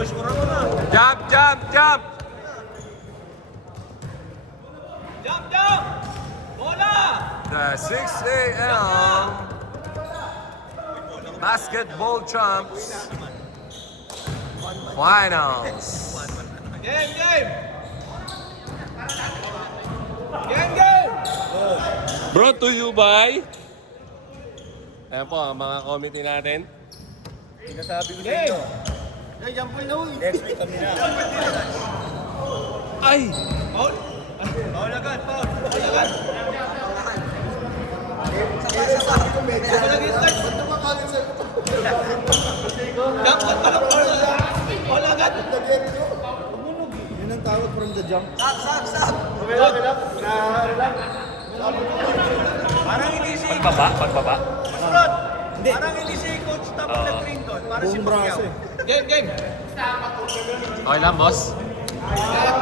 Jump, jump, jump! Jump! Bola! The 6 a.m. Basketball Champs Finals. Game! Brought to you by... Ayan po, ang mga committee natin. Sinasabi ko sa inyo. Ay, jump ball na uy. Next week kami na. Ay! Foul agad. Foul agad. Yun ang tawag from the jump. Stop. Parang hindi si... Pagbaba. Masurot. Parang hindi si Coach tapos nag-green doon. Parang si Buong braso eh. Game. Okay lang, boss.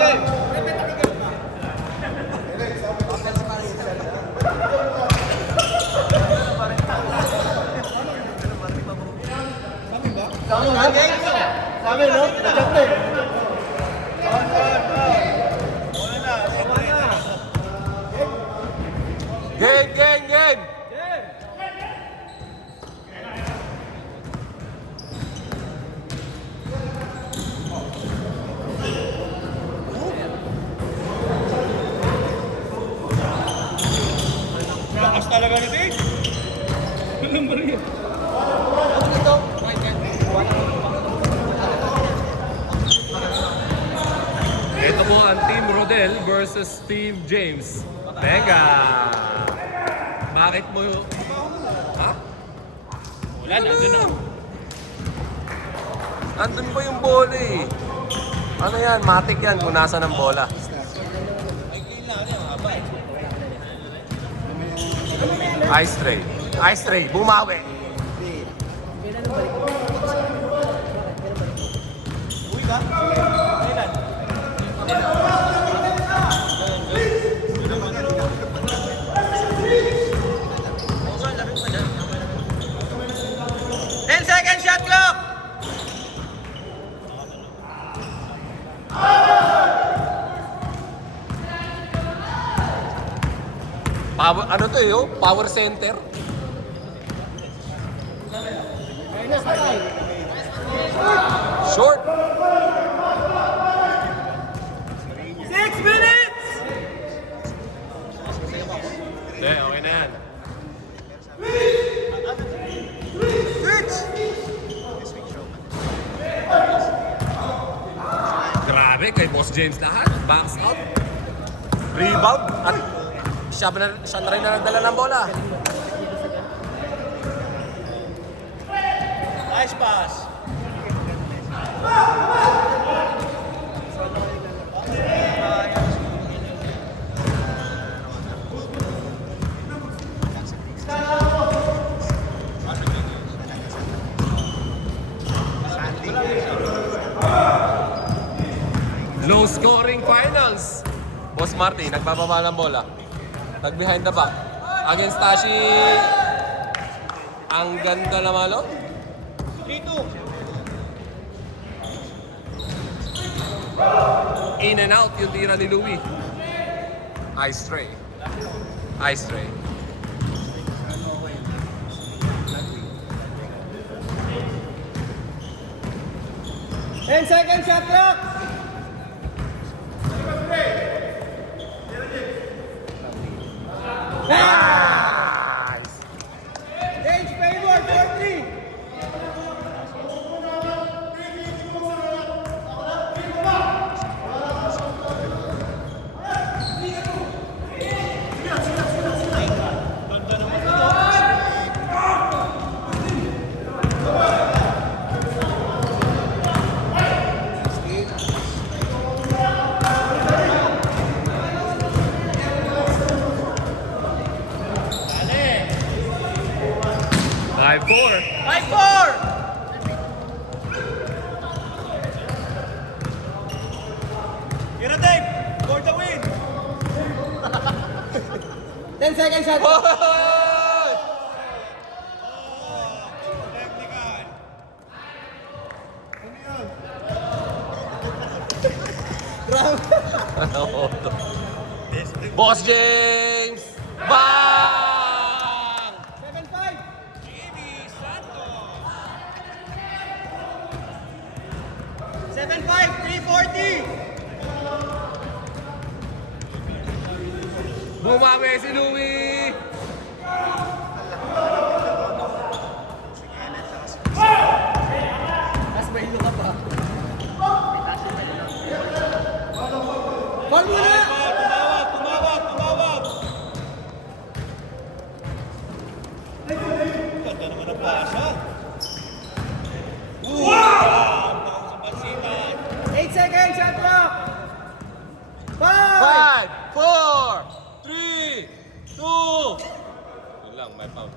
Game. Sabi no? Jump na eh. Game! Lakas talaga ni Dave. Walang bariya. Ito po ang Team Rodel versus Team James. Teka! Bakit mo... Ha? Wala, nandun na. Nandun pa yung bola eh. Ano yan? Matik yan kung nasa ng bola. Ice tray. Bumawi. Uwi ka? Kailan? Second shot clock! Power, ano to yun? Power center? Short! 6 minutes! Hindi, okay na yan. Grabe, kay Boss James lahat. Backs out. Rebound. At siya na rin na nagdala ng bola. Nice pass. Low scoring finals. Boss Marty, nagbababa ng bola. Behind the back. Against Tashi. Ang ganda na malo. 3-2. In and out yung tira ni Louie. Ice tray. 10 seconds shot clock! Nice! Change favor 4-3. Four. 5-4. Get Dave, for the win. 10 seconds shot. Hoy! Boss James! Bang! 7-5. Jimmy Santos. 7-5, 340. Bumami si Louie! Mas may hilo ka pa. Ball muna! Tumawag. Ganda naman ang pasa. Wow! Sa pansitan. 8 seconds, shot clock! 5! 5, 4, 3, 2. Yun lang, may foul.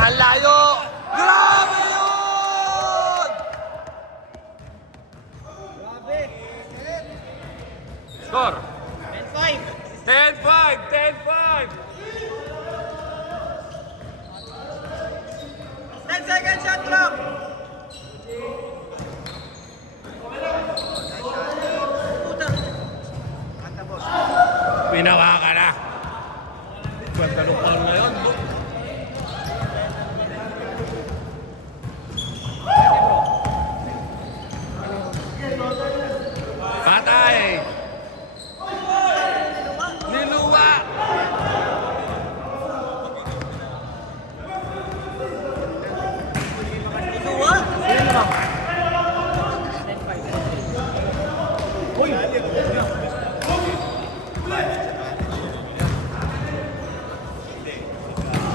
Ang layo! Grabe yun! Grabe! Score! 10-5! 10-5! 10-5! 10 seconds, shot clock! Pinawa ka na! Kwenta nung taon ngayon. Patay! Niluwa! Niluwa? Uy!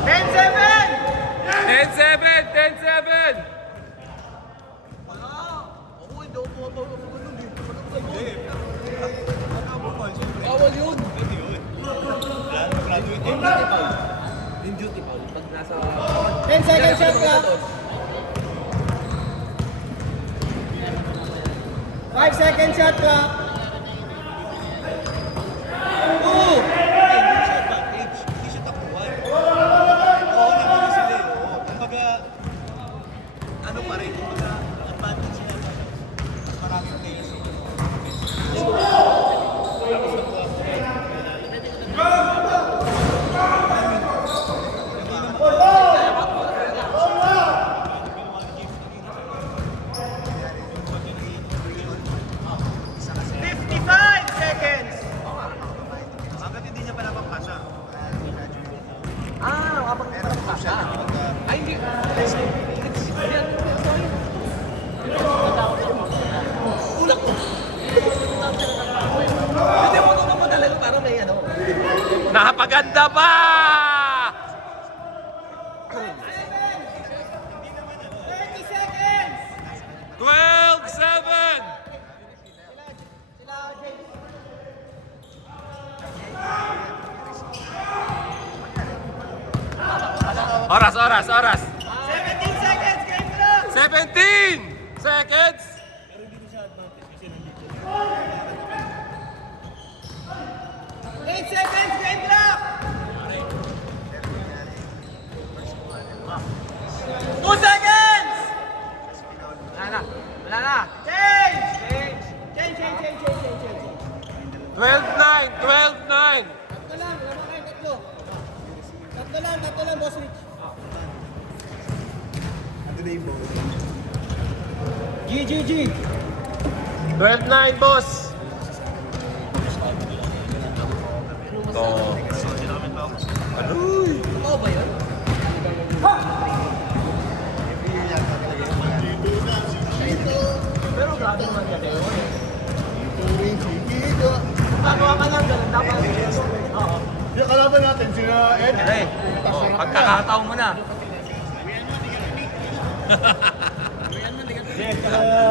10-7! 10-7! Bawal yun! Graduate yun. Yung duty foul, pag nasa... 10 seconds, shot clock! 5 seconds, shot clock! 2! Hindi siya advantage. Hindi siya tapuan. Oo, nandun sila eh. Oo. Kumbaga, ano pa rin, kumbaga, ang advantage niya. Mas maraming players. Bakit hindi niya pa napapasa? Habang nagpapasa. Ay, hindi. Ulak ko. Hindi mo ito naman talaga parang may ano. Napaganda pa! 30 seconds! 12-7! Oras! 17 seconds, game clock! 17 seconds! 8 seconds, game clock! 2 seconds! Wala na. Change! 12-9! 12-9! Tatlo lang, wala kayo, tatlo. Tatlo lang, boss Rich. G. 12-9, boss! Ito. Oo ba yun? Pero grabe naman ka kayo eh. Pagawa ka lang, ganun dapat. Oo. Yung kalaban natin, sila Ed. Pagkakataon mo na.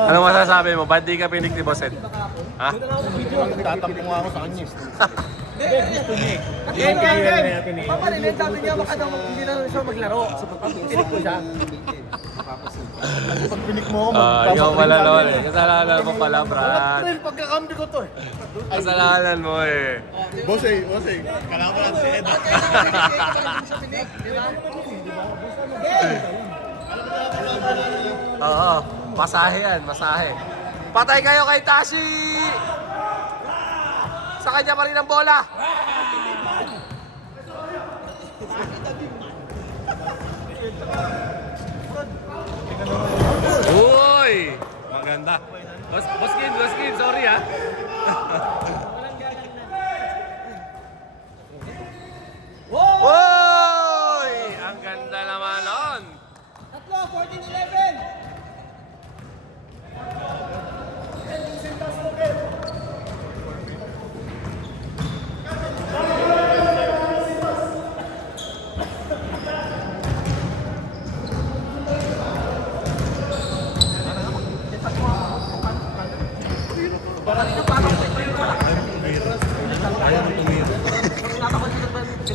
Ano masasabi mo? Ba't di ka pinik ni Boss Ed? Ha? Tatampo nga ako sa kanya. Game. Papalilin, sabi niya baka daw hindi na siya maglaro. So, pinik ko siya. Pag pinik mo ako, Ikaw pala naman eh. Kasalanan mo pala, Brad. Trail, pagkakambi ko to eh. Kasalanan mo eh. Bossing. Kailangan ko lang si Ed. Oo, masahe yan, masahe. Patay kayo kay Tashi! Sa kanya pa rin ang bola. Uy! Maganda. Boss Kid, sorry ah. Uy! Ang ganda naman nun. Tatlo, 14-11.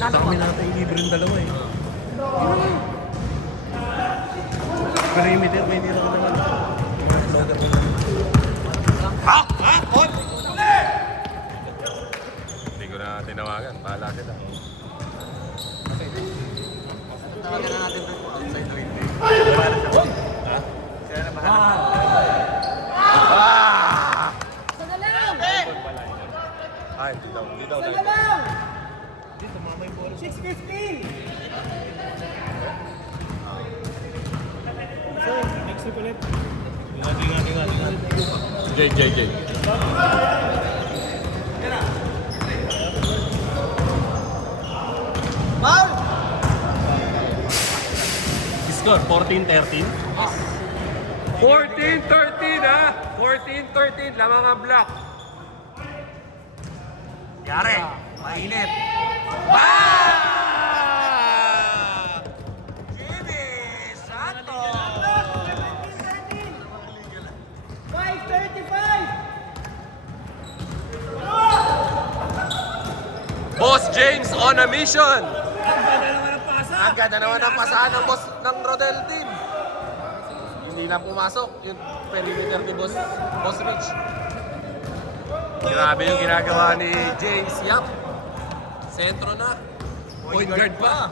Kami natin i-libre yung dalawa eh. Perimeter, may nila ka naman. On! Hindi ko na tinawagan. Bahala sila. Tawagan na natin ito po outside ring. Ay, hindi daw. Sana lang! 6-15! Jay. Foul! Score, 14-13. 14-13 ha? 14-13. Lamang ang block. Yari, mainit. Jimmy Santos! 5-35! Boss James on a mission. Ang ganda naman ang pasa. Ang ganda naman ang pasahan ng boss ng Rodel team. Hindi lang pumasok yung perimeter ni Boss Rich. Grabe yung ginagawa ni James Yap. Sentro na. Point guard pa.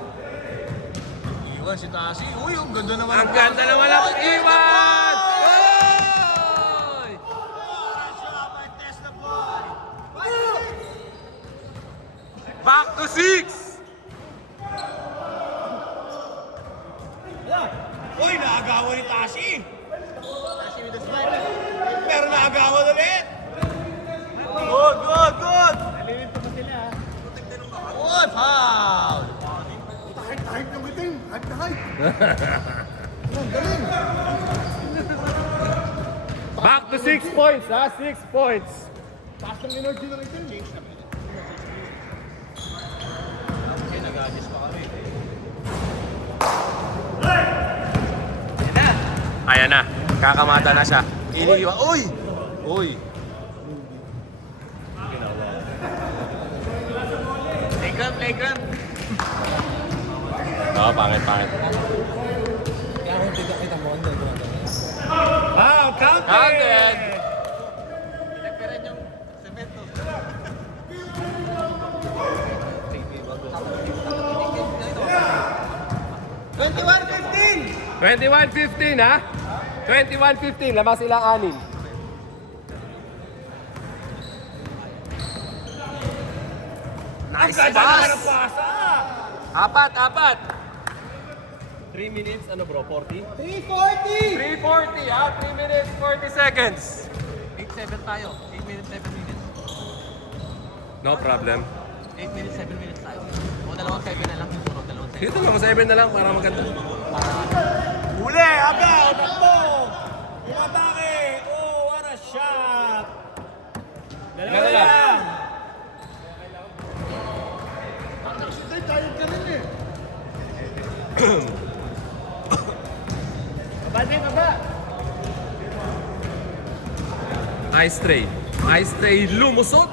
Iwan si Tasi. Uy, ang ganda naman Ang ganda naman ang iwan! Oy! Back to 6! Uy, naagawa ni Tasi. Pero naagawa ulit. Good! Good, foul! Hype ng itim. Hype na hype. Back to 6 points, ha? 6 points. Taas ng energy ng itim. Ayan na. Kakamata na siya. Iniiwa. Uy! Uy! Playground. Oo, pangit. Wow, counted! Counted! Pinagpiran yung semento. 21-15, ha? 21-15. Lamang silang anin. Nice pass! Apat. 3 minutes, ano bro? 40? 340! 3:40, ha? 3 minutes, 40 seconds. 8-7 tayo. 8 minutes, 7 minutes. No problem. 8 minutes, 7 minutes tayo. O dalawang 7 na lang siguro. Dalawang 7. Dito lang, 7 na lang para maganda. Uli, agad! Takbo! Umatake! Oh, what a shot! Dalawa lang! Ice tray lumusot.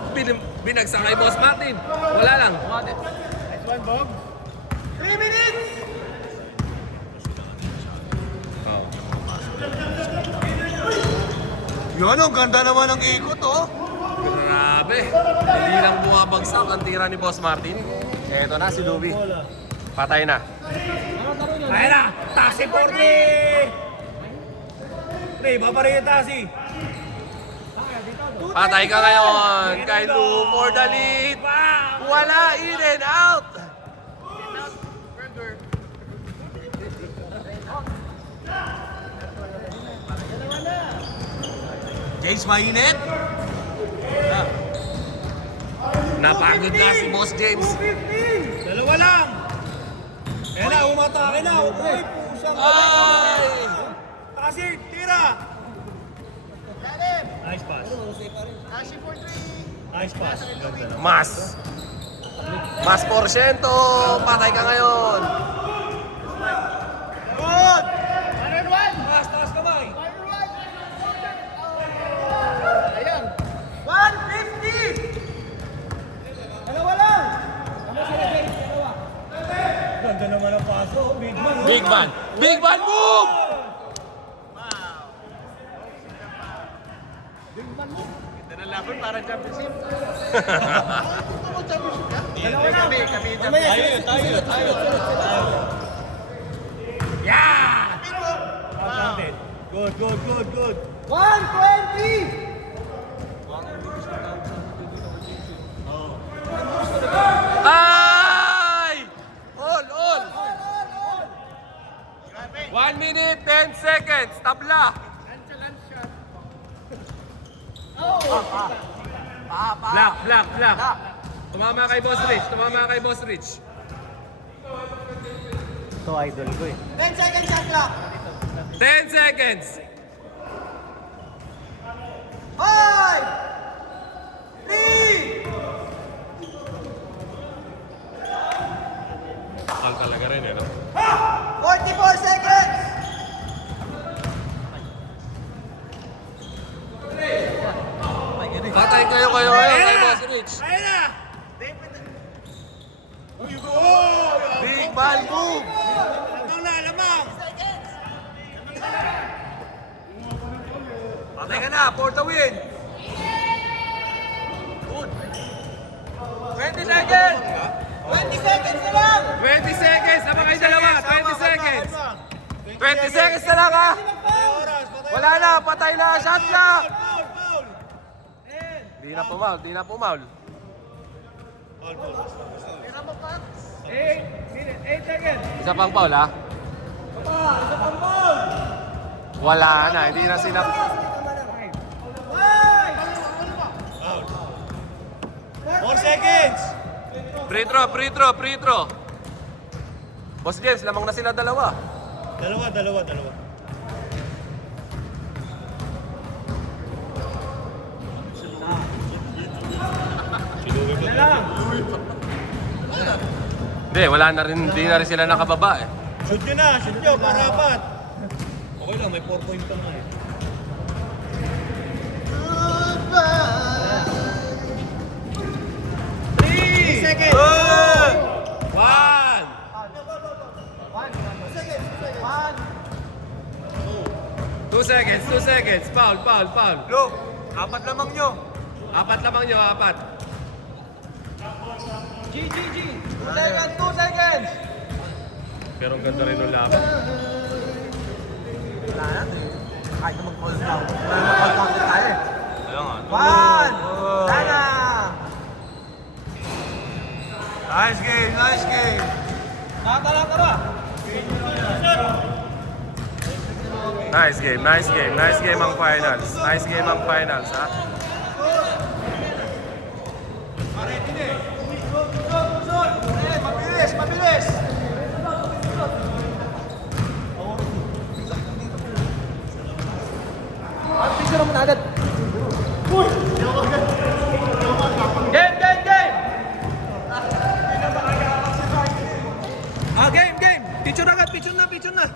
Binagsak kay Boss Martin. Wala lang. 3 minutes! Oh. Yun, ang ganda naman ng ikot, oh. Grabe. Hindi lang bumabagsak ang tira ni Boss Martin. Eto na si Louie. Patay na. Kaya na! Tasi 40! Pre, babarin yung tasi. Patay ka ngayon kay Lou for the lead. Wala, in and out. James, mainit? Napagod na si Boss James. Dalawa lang! Kaya na, umatake na! Uy, pusang Ay! Tasi, tira! Nice pass. Nice pass. Ganda na. Mas porsyento. Patay ka ngayon. Good! Taas, taas kamay. 150! Dalawa lang! Ganda naman ang paso. Big man. Big man. Big man move! Ganda ng laban, parang championship. Dalawa lang. Kami championship. Tayo. Yeah! Counted. Good. 120! Ay! All. 1 minute, 10 seconds. Tabla. Black. Tumama kay Boss Rich. Ito idol ko eh. 10 seconds. 5! 3! Ang talaga rin, eh, no? 44 seconds! Patay kayo kay Boss Rich. Ayun na! Big man move. Ito na, lamang! Patay ka na for the win. 20 seconds. 20 seconds na lang! 20 seconds. Sama kayo dalawa. 20 seconds. 20 seconds na lang, ha? Wala na. Patay na. Shot clock. Foul! Di na pumaul. 8 seconds! Isa pang foul, ha? Isa pang foul! Wala na. Hindi na sila... 4 seconds! Free throw. Boss James, lamang na sila dalawa. Dalawa. Hindi, wala na rin. Hindi na rin sila nakababa, eh. Shoot nyo para apat. Okay lang, may 4 point pa nga eh. Seconds! 1! 2 seconds. Foul. Look, apat lamang nyo. Apat lamang nyo, apat. G! 2 seconds! Pero ang ganda rin ng laban. Wala na. Kahit na mag-fall down. Wala na mag-count tayo eh. Kaya nga. 1! Tana! Nice game. Nakatala ka ba? Nice game ang finals. Ha? Mabilis! Picture naman agad. Game! Game! Picture agad, picture na!